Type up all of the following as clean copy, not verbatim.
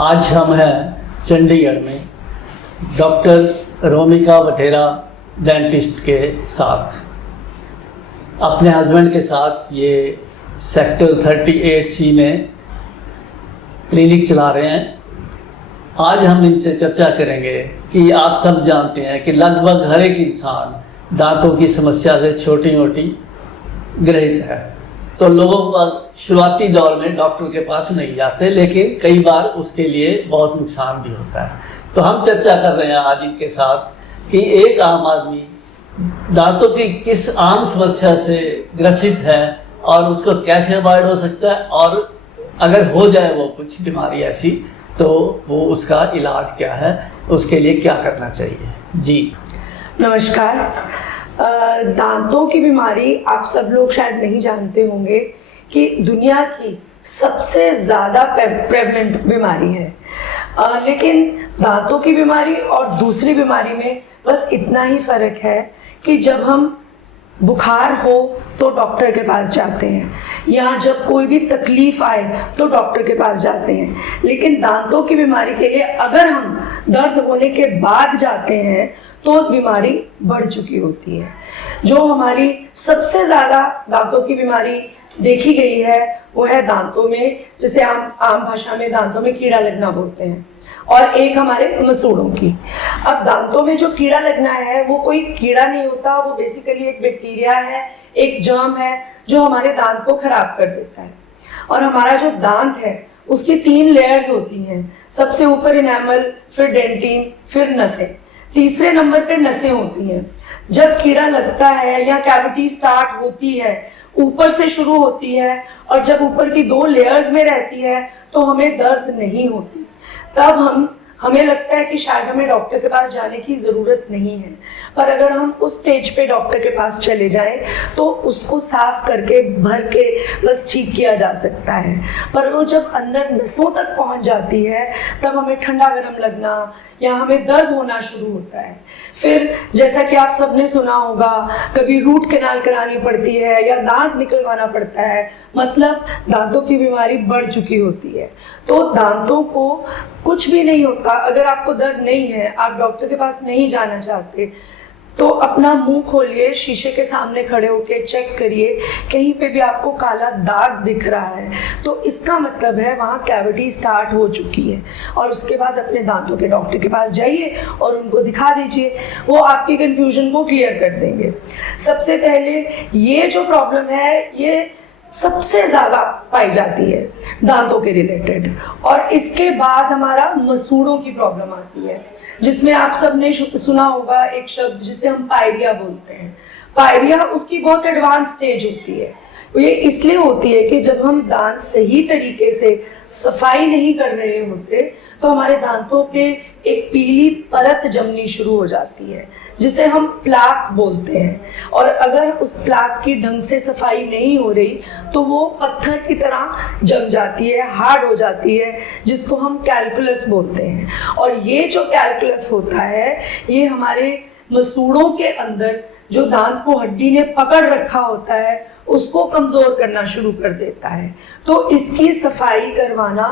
आज हम हैं चंडीगढ़ में डॉक्टर रोमिका बठेरा डेंटिस्ट के साथ, अपने हस्बैंड के साथ ये सेक्टर 38C में क्लिनिक चला रहे हैं। आज हम इनसे चर्चा करेंगे कि आप सब जानते हैं कि लगभग हर एक इंसान दांतों की समस्या से छोटी मोटी ग्रहित है, तो लोग शुरुआती दौर में डॉक्टर के पास नहीं जाते, लेकिन कई बार उसके लिए बहुत नुकसान भी होता है। तो हम चर्चा कर रहे हैं आज इनके साथ कि एक आम आदमी दांतों की किस आम समस्या से ग्रसित है और उसको कैसे अवॉइड हो सकता है, और अगर हो जाए वो कुछ बीमारी ऐसी तो वो उसका इलाज क्या है, उसके लिए क्या करना चाहिए। जी नमस्कार। दांतों की बीमारी आप सब लोग शायद नहीं जानते होंगे कि दुनिया की सबसे ज़्यादा प्रेवलेंट बीमारी है, लेकिन दांतों की बीमारी और दूसरी बीमारी में बस इतना ही फ़र्क है कि जब हम बुखार हो तो डॉक्टर के पास जाते हैं, या जब कोई भी तकलीफ़ आए तो डॉक्टर के पास जाते हैं। लेकिन दांतों की बीमारी के लिए अगर हम दर्द होने के बाद जाते हैं तो बीमारी बढ़ चुकी होती है। जो हमारी सबसे ज़्यादा दांतों की बीमारी देखी गई है वो है दांतों में, जिसे हम आम भाषा में दांतों में कीड़ा लगना बोलते हैं, और एक हमारे मसूड़ों की। अब दांतों में जो कीड़ा लगना है वो कोई कीड़ा नहीं होता, वो बेसिकली एक बैक्टीरिया है, एक जर्म है जो हमारे दांत को खराब कर देता है। और हमारा जो दांत है उसकी 3 लेयर्स होती हैं। सबसे ऊपर इनेमल, फिर डेंटिन, फिर नसें, तीसरे नंबर पे नसें होती हैं। जब कीड़ा लगता है या कैविटी स्टार्ट होती है, ऊपर से शुरू होती है, और जब ऊपर की 2 लेयर्स में रहती है तो हमें दर्द नहीं होती। तब हमें लगता है कि शायद हमें डॉक्टर के पास जाने की ज़रूरत नहीं है। पर अगर हम उस स्टेज पे डॉक्टर के पास चले जाएं तो उसको साफ करके भर के बस ठीक किया जा सकता है। पर वो जब अंदर नसों तक पहुंच जाती है तब हमें ठंडा गर्म लगना या हमें दर्द होना शुरू होता है। फिर जैसा कि आप सबने सुना होगा, कभी रूट कैनाल करानी पड़ती है या दांत निकलवाना पड़ता है, मतलब दांतों की बीमारी बढ़ चुकी होती है। तो दांतों को कुछ भी नहीं होता अगर आपको दर्द नहीं है, आप डॉक्टर के पास नहीं जाना चाहते, तो अपना मुंह खोलिए, शीशे के सामने खड़े होके चेक करिए, कहीं पे भी आपको काला दाग दिख रहा है तो इसका मतलब है वहाँ कैविटी स्टार्ट हो चुकी है। और उसके बाद अपने दांतों के डॉक्टर के पास जाइए और उनको दिखा दीजिए, वो आपकी कन्फ्यूजन को क्लियर कर देंगे। सबसे पहले ये जो प्रॉब्लम है ये सबसे ज़्यादा पाई जाती है दांतों के रिलेटेड, और इसके बाद हमारा मसूड़ों की प्रॉब्लम आती है, जिसमें आप सब ने सुना होगा एक शब्द जिसे हम पायरिया बोलते हैं। पायरिया उसकी बहुत एडवांस स्टेज होती है। ये इसलिए होती है कि जब हम दांत सही तरीके से सफाई नहीं कर रहे होते तो हमारे दांतों पे एक पीली परत जमनी शुरू हो जाती है, जिसे हम प्लाक बोलते हैं। और अगर उस प्लाक की ढंग से सफाई नहीं हो रही तो वो पत्थर की तरह जम जाती है, हार्ड हो जाती है, जिसको हम कैलकुलस बोलते हैं। और ये जो कैलकुलस होता है ये हमारे मसूड़ों के अंदर जो दांत को हड्डी ने पकड़ रखा होता है उसको कमज़ोर करना शुरू कर देता है। तो इसकी सफाई करवाना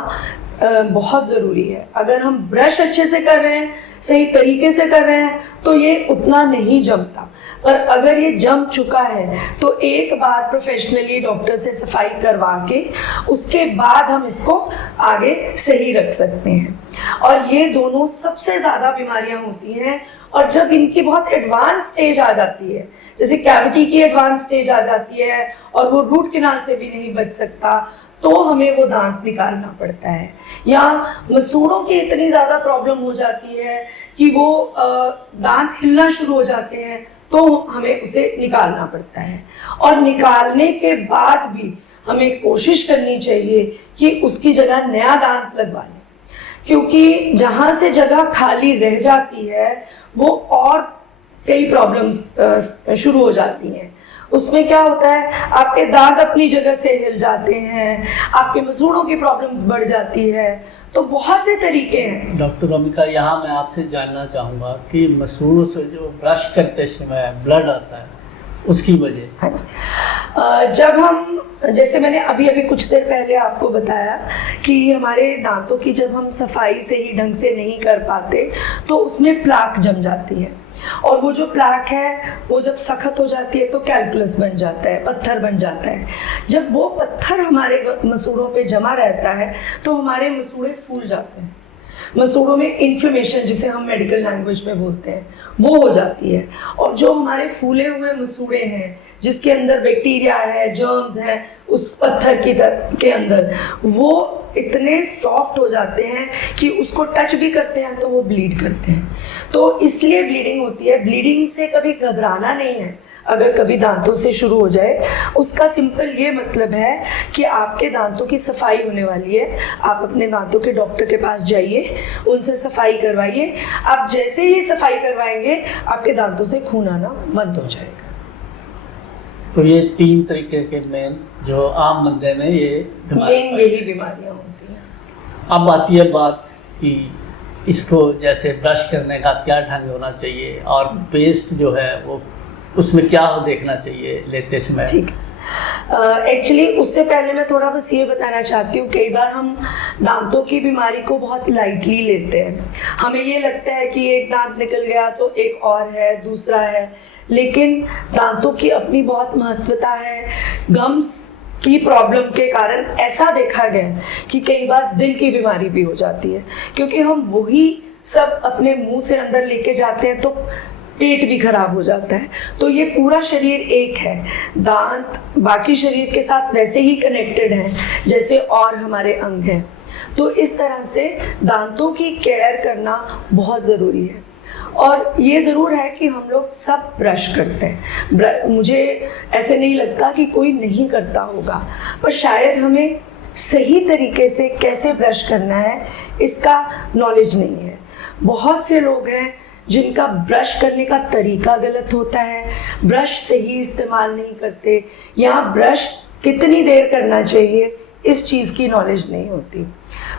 बहुत ज़रूरी है। अगर हम ब्रश अच्छे से कर रहे हैं, सही तरीके से कर रहे हैं तो ये उतना नहीं जमता, पर अगर ये जम चुका है तो एक बार प्रोफेशनली डॉक्टर से सफाई करवा के उसके बाद हम इसको आगे सही रख सकते हैं। और ये दोनों सबसे ज़्यादा बीमारियां होती हैं, और जब इनकी बहुत एडवांस स्टेज आ जाती है, जैसे कैविटी की एडवांस स्टेज आ जाती है और वो रूट कैनाल से भी नहीं बच सकता, तो हमें वो दांत निकालना पड़ता है। या मसूड़ों की इतनी ज़्यादा प्रॉब्लम हो जाती है कि वो दांत हिलना शुरू हो जाते हैं तो हमें उसे निकालना पड़ता है। और निकालने के बाद भी हमें कोशिश करनी चाहिए कि उसकी जगह नया दांत लगवा लें, क्योंकि जहाँ से जगह खाली रह जाती है वो और कई प्रॉब्लम्स शुरू हो जाती हैं। उसमें क्या होता है, आपके दांत अपनी जगह से हिल जाते हैं, आपके मसूड़ों की प्रॉब्लम्स बढ़ जाती है। तो बहुत से तरीके हैं। डॉक्टर रोमिका, यहाँ मैं आपसे जानना चाहूँगा कि मसूड़ों से जो ब्रश करते समय ब्लड आता है उसकी वजह? हाँ जी। जब हम, जैसे मैंने अभी अभी कुछ देर पहले आपको बताया कि हमारे दांतों की जब हम सफाई से ही ढंग से नहीं कर पाते तो उसमें प्लाक जम जाती है, और वो जो प्लाक है वो जब सख्त हो जाती है तो कैल्कुलस बन जाता है, पत्थर बन जाता है। जब वो पत्थर हमारे मसूड़ों पे जमा रहता है तो हमारे मसूड़े फूल जाते हैं, मसूड़ों में इन्फ्लेमेशन जिसे हम मेडिकल लैंग्वेज में बोलते हैं वो हो जाती है। और जो हमारे फूले हुए मसूड़े हैं जिसके अंदर बैक्टीरिया है, जर्म्स हैं उस पत्थर के अंदर, वो इतने सॉफ्ट हो जाते हैं कि उसको टच भी करते हैं तो वो ब्लीड करते हैं। तो इसलिए ब्लीडिंग होती है। ब्लीडिंग से कभी घबराना नहीं है अगर कभी दांतों से शुरू हो जाए। उसका सिंपल ये मतलब है कि आपके दांतों की सफाई होने वाली है, आप अपने दांतों के डॉक्टर के पास जाइए, उनसे सफाई करवाइए। आप जैसे ही सफाई करवाएंगे आपके दांतों से खून आना बंद हो जाएगा। तो ये 3 तरीके के मेन जो आम बंदे में ये मेन यही बीमारियां होती हैं। अब आती है बात कि इसको जैसे ब्रश करने का क्या ढंग होना चाहिए और पेस्ट जो है वो उसमें क्या देखना चाहिए लेते समय? ठीक है। एक्चुअली उससे पहले मैं थोड़ा बस ये बताना चाहती हूँ, कई बार हम दांतों की बीमारी को बहुत लाइटली लेते हैं। हमें ये लगता है कि एक दांत निकल गया तो एक और है, दूसरा है, लेकिन दांतों की अपनी बहुत महत्वता है। गम्स की प्रॉब्लम के कारण ऐसा देखा गया कि कई बार दिल की बीमारी भी हो जाती है, क्योंकि हम वही सब अपने मुंह से अंदर लेके जाते हैं तो पेट भी खराब हो जाता है। तो ये पूरा शरीर एक है, दांत बाकी शरीर के साथ वैसे ही कनेक्टेड है जैसे और हमारे अंग हैं। तो इस तरह से दांतों की केयर करना बहुत ज़रूरी है। और ये ज़रूर है कि हम लोग सब ब्रश करते हैं, मुझे ऐसे नहीं लगता कि कोई नहीं करता होगा, पर शायद हमें सही तरीके से कैसे ब्रश करना है इसका नॉलेज नहीं है। बहुत से लोग हैं जिनका ब्रश करने का तरीका गलत होता है, ब्रश सही इस्तेमाल नहीं करते, या ब्रश कितनी देर करना चाहिए इस चीज़ की नॉलेज नहीं होती।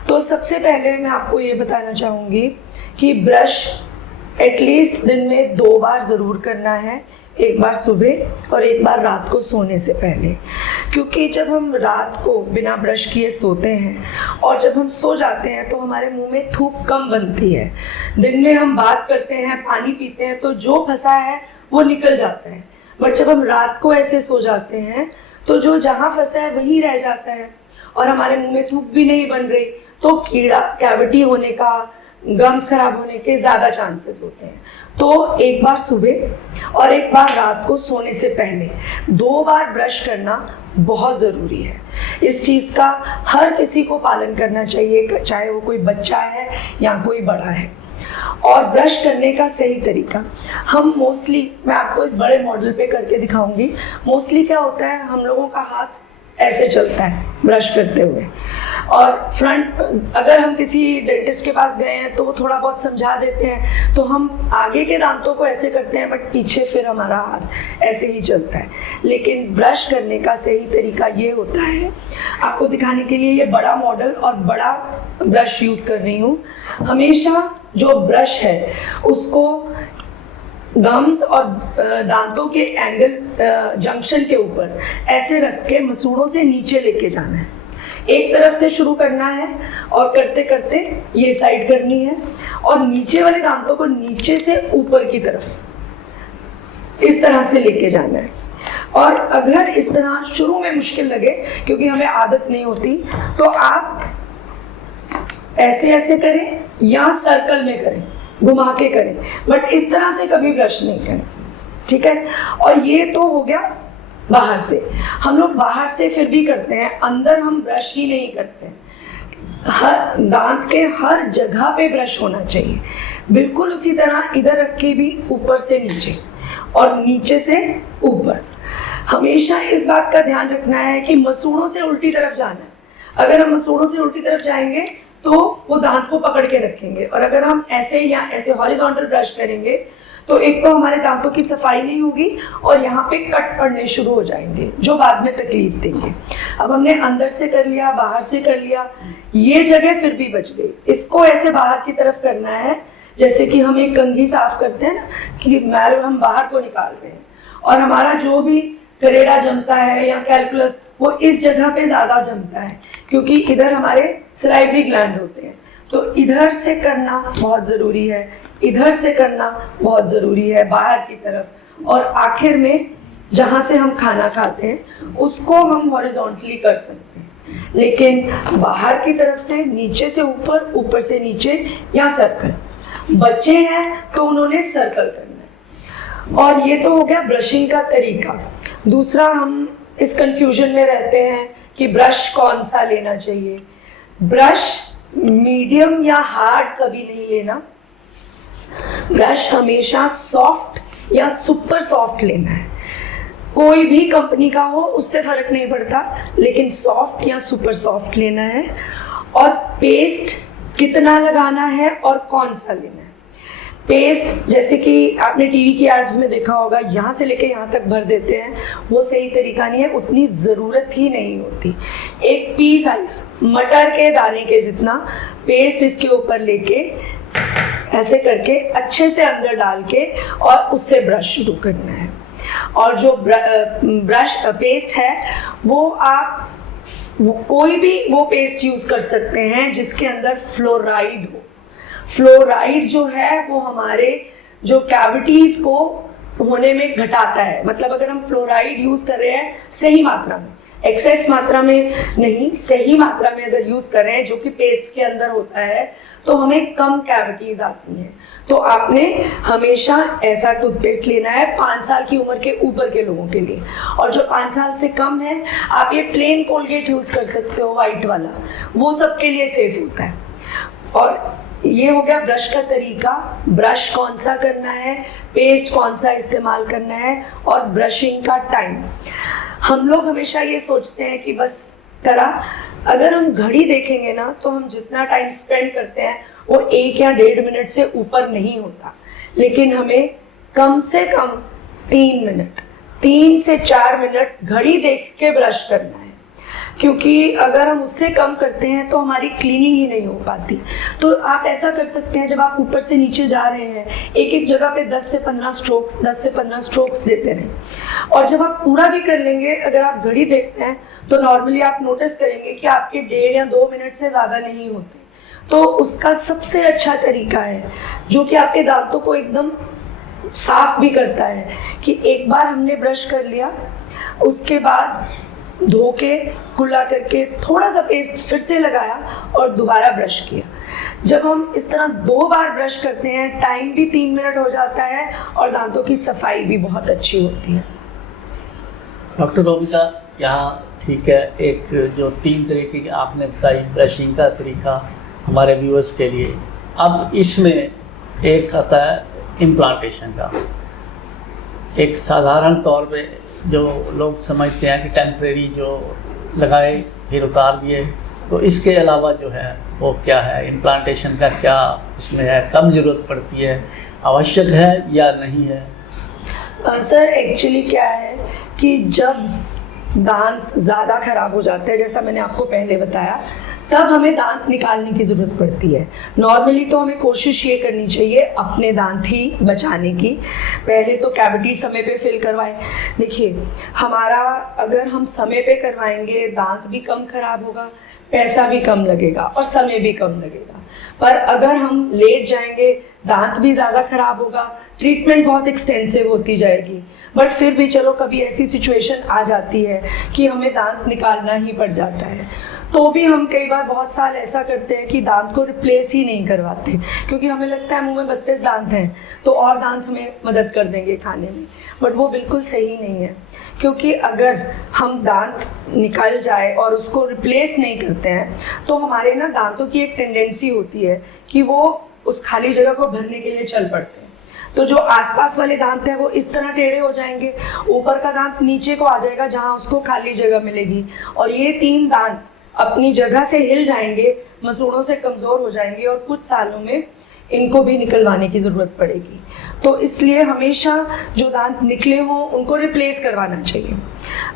तो सबसे पहले मैं आपको ये बताना चाहूँगी कि ब्रश एटलीस्ट दिन में 2 बार ज़रूर करना है, एक बार सुबह और एक बार रात को सोने से पहले। क्योंकि जब हम रात को बिना ब्रश किए सोते हैं और जब हम सो जाते हैं तो हमारे मुंह में थूक कम बनती है। दिन में हम बात करते हैं, पानी पीते हैं तो जो फंसा है वो निकल जाता है, बट जब हम रात को ऐसे सो जाते हैं तो जो जहाँ फंसा है वही रह जाता है और हमारे मुंह में थूक भी नहीं बन रही, तो कीड़ा कैविटी होने का, गम्स खराब होने के ज़्यादा चांसेस होते हैं। तो एक बार सुबह और एक बार रात को सोने से पहले 2 बार ब्रश करना बहुत ज़रूरी है। इस चीज़ का हर किसी को पालन करना चाहिए, चाहे वो कोई बच्चा है या कोई बड़ा है। और ब्रश करने का सही तरीका हम मोस्टली, मैं आपको इस बड़े मॉडल पे करके दिखाऊंगी। मोस्टली क्या होता है, हम लोगों का हाथ ऐसे चलता है ब्रश करते हुए, और फ्रंट, अगर हम किसी डेंटिस्ट के पास गए हैं तो वो थोड़ा बहुत समझा देते हैं तो हम आगे के दांतों को ऐसे करते हैं, बट पीछे फिर हमारा हाथ ऐसे ही चलता है। लेकिन ब्रश करने का सही तरीका ये होता है, आपको दिखाने के लिए ये बड़ा मॉडल और बड़ा ब्रश यूज़ कर रही हूँ। हमेशा जो ब्रश है उसको गम्स और दांतों के एंगल जंक्शन के ऊपर ऐसे रख के मसूड़ों से नीचे लेके जाना है। एक तरफ से शुरू करना है और करते करते ये साइड करनी है, और नीचे वाले दांतों को नीचे से ऊपर की तरफ इस तरह से लेके जाना है। और अगर इस तरह शुरू में मुश्किल लगे, क्योंकि हमें आदत नहीं होती, तो आप ऐसे ऐसे करें या सर्कल में करें, घुमा के करें, बट इस तरह से कभी ब्रश नहीं करें, ठीक है। और ये तो हो गया बाहर से। हम लोग बाहर से फिर भी करते हैं, अंदर हम ब्रश ही नहीं करते हैं। हर दांत के हर जगह पे ब्रश होना चाहिए, बिल्कुल उसी तरह इधर रख के भी ऊपर से नीचे और नीचे से ऊपर। हमेशा इस बात का ध्यान रखना है कि मसूड़ों से उल्टी तरफ जाना है। अगर हम मसूड़ों से उल्टी तरफ जाएंगे तो वो दांत को पकड़ के रखेंगे, और अगर हम ऐसे या ऐसे हॉरिजॉन्टल ब्रश करेंगे तो एक तो हमारे दांतों की सफाई नहीं होगी और यहाँ पे कट पड़ने शुरू हो जाएंगे जो बाद में तकलीफ देंगे। अब हमने अंदर से कर लिया, बाहर से कर लिया, ये जगह फिर भी बच गई। इसको ऐसे बाहर की तरफ करना है, जैसे कि हम एक कंघी साफ करते हैं ना, कि मैल हम बाहर को निकाल रहे हैं, और हमारा जो भी करेड़ा जमता है या कैलकुलस वो इस जगह पे ज़्यादा जमता है, क्योंकि इधर हमारे सलाइवरी ग्लैंड होते हैं। तो इधर से करना बहुत ज़रूरी है, इधर से करना बहुत ज़रूरी है, बाहर की तरफ, और आखिर में जहाँ से हम खाना खाते हैं उसको हम हॉरिजॉन्टली कर सकते हैं, लेकिन बाहर की तरफ से नीचे से ऊपर, ऊपर से नीचे या सर्कल। बच्चे हैं तो उन्होंने सर्कल करना है। और ये तो हो गया ब्रशिंग का तरीका। दूसरा, हम इस कंफ्यूजन में रहते हैं कि ब्रश कौन सा लेना चाहिए। ब्रश मीडियम या हार्ड कभी नहीं लेना, ब्रश हमेशा सॉफ्ट या सुपर सॉफ्ट लेना है। कोई भी कंपनी का हो उससे फर्क नहीं पड़ता, लेकिन सॉफ्ट या सुपर सॉफ्ट लेना है। और पेस्ट कितना लगाना है और कौन सा लेना है। पेस्ट जैसे कि आपने टीवी की एड्स में देखा होगा, यहाँ से लेके यहाँ तक भर देते हैं, वो सही तरीका नहीं है, उतनी ज़रूरत ही नहीं होती। एक पी साइज मटर के दाने के जितना पेस्ट इसके ऊपर लेके ऐसे करके अच्छे से अंदर डाल के और उससे ब्रश शुरू करना है। और जो ब्रश पेस्ट है वो आप कोई भी वो पेस्ट यूज़ कर सकते हैं जिसके अंदर फ्लोराइड हो। फ्लोराइड जो है वो हमारे जो कैविटीज़ को होने में घटाता है। मतलब अगर हम फ्लोराइड यूज़ कर रहे हैं सही मात्रा में, एक्सेस मात्रा में नहीं, सही मात्रा में अगर यूज़ कर रहे हैं जो कि पेस्ट के अंदर होता है, तो हमें कम कैविटीज़ आती हैं। तो आपने हमेशा ऐसा टूथपेस्ट लेना है 5 साल की उम्र के ऊपर के लोगों के लिए। और जो 5 साल से कम है, आप ये प्लेन कोलगेट यूज़ कर सकते हो, वाइट वाला, वो सबके लिए सेफ होता है। और ये हो गया ब्रश का तरीका, ब्रश कौन सा करना है, पेस्ट कौन सा इस्तेमाल करना है, और ब्रशिंग का टाइम। हम लोग हमेशा ये सोचते हैं कि बस करा, अगर हम घड़ी देखेंगे ना तो हम जितना टाइम स्पेंड करते हैं वो 1 या 1.5 मिनट से ऊपर नहीं होता, लेकिन हमें कम से कम 3 मिनट, 3 से 4 मिनट घड़ी देख के ब्रश करना है। क्योंकि अगर हम उससे कम करते हैं तो हमारी क्लीनिंग ही नहीं हो पाती। तो आप ऐसा कर सकते हैं, जब आप ऊपर से नीचे जा रहे हैं, एक एक जगह पे 10 से 15 स्ट्रोक्स देते रहें। और जब आप पूरा भी कर लेंगे, अगर आप घड़ी देखते हैं तो नॉर्मली आप नोटिस करेंगे कि आपके 1.5 या 2 मिनट से ज़्यादा नहीं होते। तो उसका सबसे अच्छा तरीका है, जो कि आपके दांतों को एकदम साफ भी करता है, कि एक बार हमने ब्रश कर लिया, उसके बाद धो के कुल्ला करके थोड़ा सा पेस्ट फिर से लगाया और दोबारा ब्रश किया। जब हम इस तरह 2 बार ब्रश करते हैं, टाइम भी 3 मिनट हो जाता है और दांतों की सफाई भी बहुत अच्छी होती है। डॉक्टर रोमिका, यहाँ ठीक है, एक जो 3 तरीके की आपने बताई ब्रशिंग का तरीका हमारे व्यूअर्स के लिए, अब इसमें एक आता है इम्प्लांटेशन का। एक साधारण तौर पे जो लोग समझते हैं कि टेम्परेरी जो लगाए फिर उतार दिए, तो इसके अलावा जो है वो क्या है, इम्प्लांटेशन का क्या उसमें है, कम ज़रूरत पड़ती है, आवश्यक है या नहीं है? सर एक्चुअली क्या है कि जब दांत ज़्यादा खराब हो जाता है, जैसा मैंने आपको पहले बताया, तब हमें दांत निकालने की ज़रूरत पड़ती है। नॉर्मली तो हमें कोशिश ये करनी चाहिए अपने दांत ही बचाने की। पहले तो कैविटी समय पे फिल करवाएं। देखिए, हमारा अगर हम समय पे करवाएंगे, दांत भी कम खराब होगा, पैसा भी कम लगेगा और समय भी कम लगेगा। पर अगर हम लेट जाएंगे, दांत भी ज़्यादा खराब होगा, ट्रीटमेंट बहुत एक्सटेंसिव होती जाएगी। बट फिर भी चलो कभी ऐसी सिचुएशन आ जाती है कि हमें दांत निकालना ही पड़ जाता है, तो भी हम कई बार बहुत साल ऐसा करते हैं कि दांत को रिप्लेस ही नहीं करवाते, क्योंकि हमें लगता है मुंह में 32 दांत हैं तो और दांत हमें मदद कर देंगे खाने में। बट वो बिल्कुल सही नहीं है, क्योंकि अगर हम दांत निकल जाए और उसको रिप्लेस नहीं करते हैं तो हमारे ना दांतों की एक टेंडेंसी होती है कि वो उस खाली जगह को भरने के लिए चल पड़ते हैं। तो जो आसपास वाले दांत हैं वो इस तरह टेढ़े हो जाएंगे, ऊपर का दांत नीचे को आ जाएगा जहाँ उसको खाली जगह मिलेगी, और ये 3 दांत अपनी जगह से हिल जाएंगे, मसूड़ों से कमज़ोर हो जाएंगे और कुछ सालों में इनको भी निकलवाने की ज़रूरत पड़ेगी। तो इसलिए हमेशा जो दांत निकले हों उनको रिप्लेस करवाना चाहिए।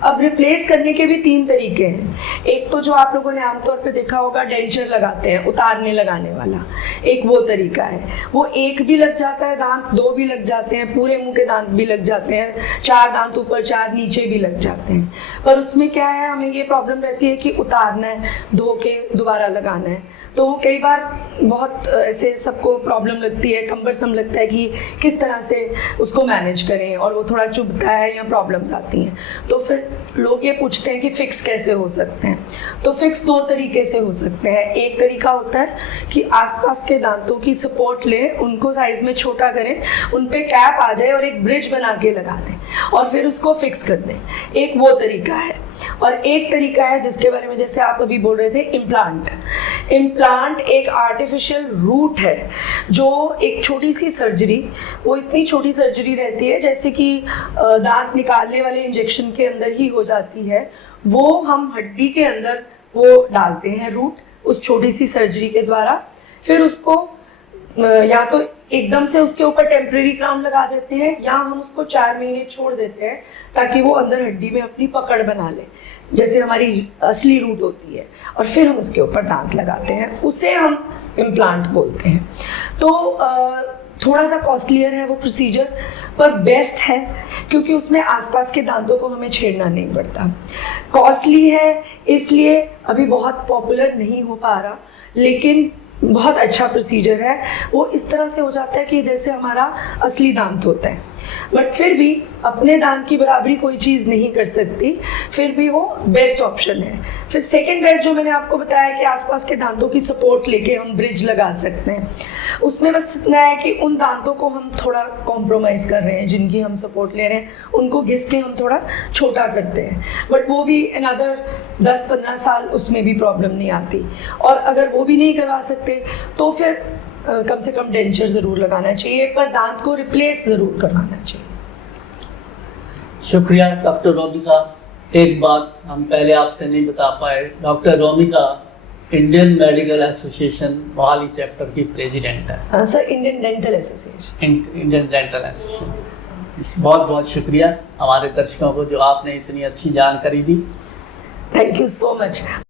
अब रिप्लेस करने के भी 3 तरीके हैं। एक तो जो आप लोगों ने आमतौर पे देखा होगा, डेंचर लगाते हैं, उतारने लगाने वाला, एक वो तरीका है। वो एक भी लग जाता है दांत, 2 भी लग जाते हैं, पूरे मुंह के दांत भी लग जाते हैं, 4 दांत ऊपर 4 नीचे भी लग जाते हैं। पर उसमें क्या है, हमें ये प्रॉब्लम रहती है कि उतारना है, धो के दोबारा लगाना है, तो वो कई बार बहुत ऐसे सबको प्रॉब्लम लगती है, कम्बरसम लगता है कि किस तरह से उसको मैनेज करें, और वो थोड़ा चुभता है या प्रॉब्लम्स आती हैं। तो फिर लोग ये पूछते हैं कि फिक्स कैसे हो सकते हैं। तो फिक्स 2 तरीके से हो सकते हैं। एक तरीका होता है कि आसपास के दांतों की सपोर्ट लें, उनको साइज में छोटा करें, उन पे कैप आ जाए और एक ब्रिज बना के लगा दें और फिर उसको फिक्स कर दें। एक वो तरीका है। और एक तरीका है जिसके बारे में जैसे आप अभी बोल रहे थे, इम्प्लांट। इम्प्लांट एक आर्टिफिशियल रूट है, जो एक छोटी सी सर्जरी, वो इतनी छोटी सर्जरी रहती है जैसे कि दांत निकालने वाले इंजेक्शन के अंदर ही हो जाती है। वो हम हड्डी के अंदर वो डालते हैं रूट, उस छोटी सी सर्जरी के द्वारा। फिर उसको या तो एकदम से उसके ऊपर टेम्परेरी क्राउन लगा देते हैं, या हम उसको 4 महीने छोड़ देते हैं ताकि वो अंदर हड्डी में अपनी पकड़ बना ले, जैसे हमारी असली रूट होती है, और फिर हम उसके ऊपर दांत लगाते हैं। उसे हम इम्प्लांट बोलते हैं। तो थोड़ा सा कॉस्टलियर है वो प्रोसीजर, पर बेस्ट है क्योंकि उसमें आसपास के दांतों को हमें छेड़ना नहीं पड़ता। कॉस्टली है इसलिए अभी बहुत पॉपुलर नहीं हो पा रहा, लेकिन बहुत अच्छा प्रोसीजर है। वो इस तरह से हो जाता है कि जैसे हमारा असली दांत होता है, बट फिर भी अपने दांत की बराबरी कोई चीज़ नहीं कर सकती, फिर भी वो बेस्ट ऑप्शन है। फिर सेकंड बेस्ट जो मैंने आपको बताया कि आसपास के दांतों की सपोर्ट लेके हम ब्रिज लगा सकते हैं, उसमें बस इतना है कि उन दांतों को हम थोड़ा कॉम्प्रोमाइज़ कर रहे हैं, जिनकी हम सपोर्ट ले रहे हैं उनको घिस के हम थोड़ा छोटा करते हैं, बट वो भी अनदर 10-15 साल उसमें भी प्रॉब्लम नहीं आती। और अगर वो भी नहीं करवा सकते तो फिर कम से कम डेंचर ज़रूर लगाना चाहिए, पर दांत को रिप्लेस ज़रूर करवाना चाहिए। शुक्रिया डॉक्टर रोमिका। एक बात हम पहले आपसे नहीं बता पाए, doctor Romika Indian medical association Mohali chapter की प्रेसिडेंट है। Sir, Indian dental association. Indian dental association. बहुत बहुत शुक्रिया हमारे दर्शकों को जो आपने इतनी अच्छी जानकारी दी। Thank you so much.